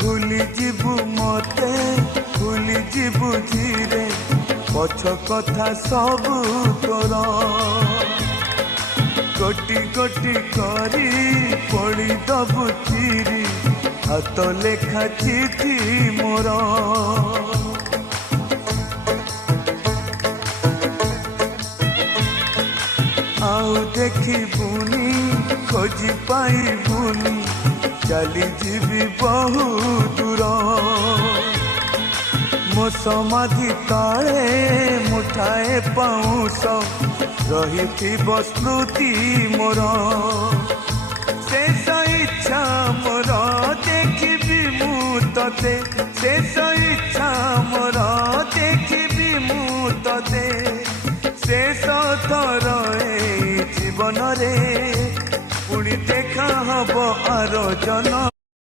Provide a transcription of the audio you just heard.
भूली जीवु मते भूली जीवु धीरे पछ कथा सब तोर गोटी गोटी करी पड़ी दबु चिरी हाथ लेखा चिठी मोर आउ देखिबुनी खोजी पाइबुनी चली जीवी बहु दूर मो समाधि तले मुठाए पाउस रही स्मृति मोर शेष इच्छा मोर देखिबी मु तते शेष इच्छा मोर देखिबी मु तते शेष थर ए जीवन रे पुणी देखा हब आर जन।